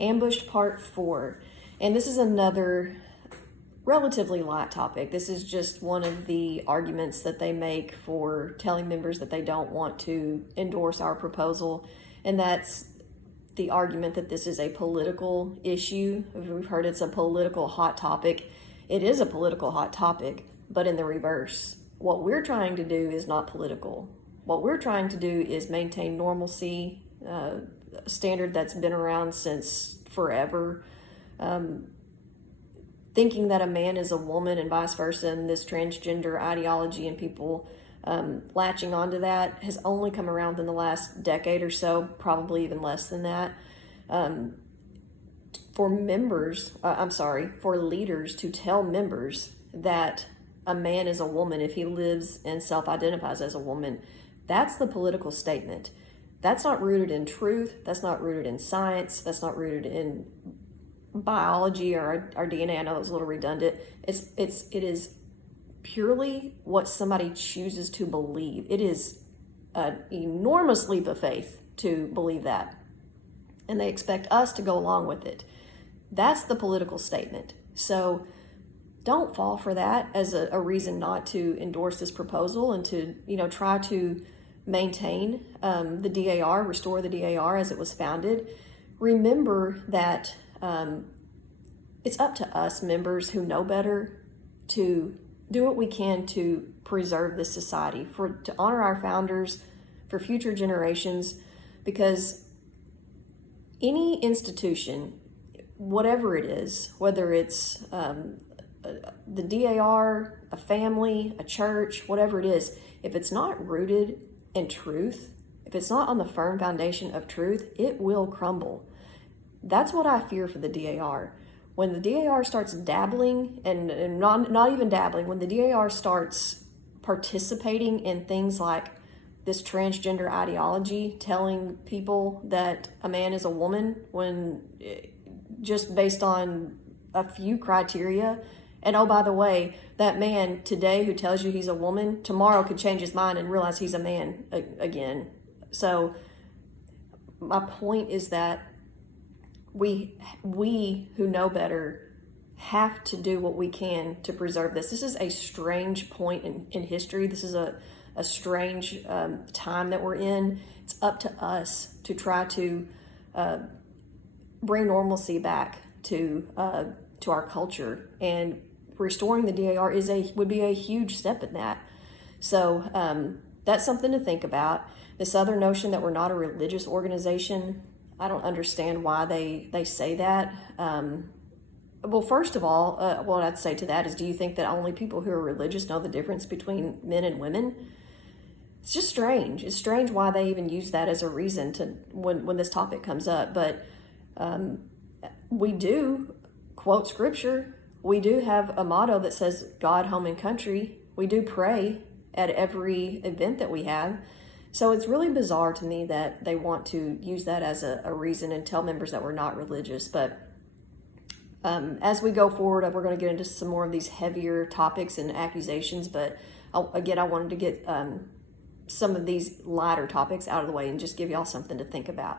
Ambushed Part 4. And this is another relatively light topic. This is just one of the arguments that they make for telling members that they don't want to endorse our proposal. And that's the argument that this is a political issue. We've heard it's a political hot topic. It is a political hot topic, but in the reverse. What we're trying to do is not political. What we're trying to do is maintain normalcy, a standard that's been around since forever. Thinking that a man is a woman and vice versa, and this transgender ideology and people latching onto that has only come around in the last decade or so, probably even less than that. For leaders to tell members that a man is a woman if he lives and self-identifies as a woman, that's the political statement. That's not rooted in truth. That's not rooted in science. That's not rooted in biology or our DNA. I know that was a little redundant. It is purely what somebody chooses to believe. It is an enormous leap of faith to believe that, and they expect us to go along with it. That's the political statement. So don't fall for that as a reason not to endorse this proposal and to try to maintain the DAR, restore the DAR as it was founded. Remember that it's up to us members who know better to do what we can to preserve this society, to honor our founders for future generations, because any institution, whatever it is, whether it's the DAR, a family, a church, whatever it is, if it's not rooted in truth, if it's not on the firm foundation of truth, it will crumble. That's what I fear for the DAR. When the DAR starts dabbling, and not even dabbling, when the DAR starts participating in things like this transgender ideology, telling people that a man is a woman when just based on a few criteria, and oh, by the way, that man today who tells you he's a woman, tomorrow could change his mind and realize he's a man again. So my point is that we who know better have to do what we can to preserve this. This is a strange point in history. This is a strange time that we're in. It's up to us to try to bring normalcy back to our culture, and restoring the DAR would be a huge step in that. So that's something to think about. This other notion that we're not a religious organization, I don't understand why they say that. Well, first of all, what I'd say to that is, do you think that only people who are religious know the difference between men and women? It's just strange. It's strange why they even use that as a reason to when this topic comes up. But we do quote scripture. We do have a motto that says God, home, and country. We do pray at every event that we have. So it's really bizarre to me that they want to use that as a reason and tell members that we're not religious. But as we go forward, we're going to get into some more of these heavier topics and accusations. But I wanted to get some of these lighter topics out of the way and just give y'all something to think about.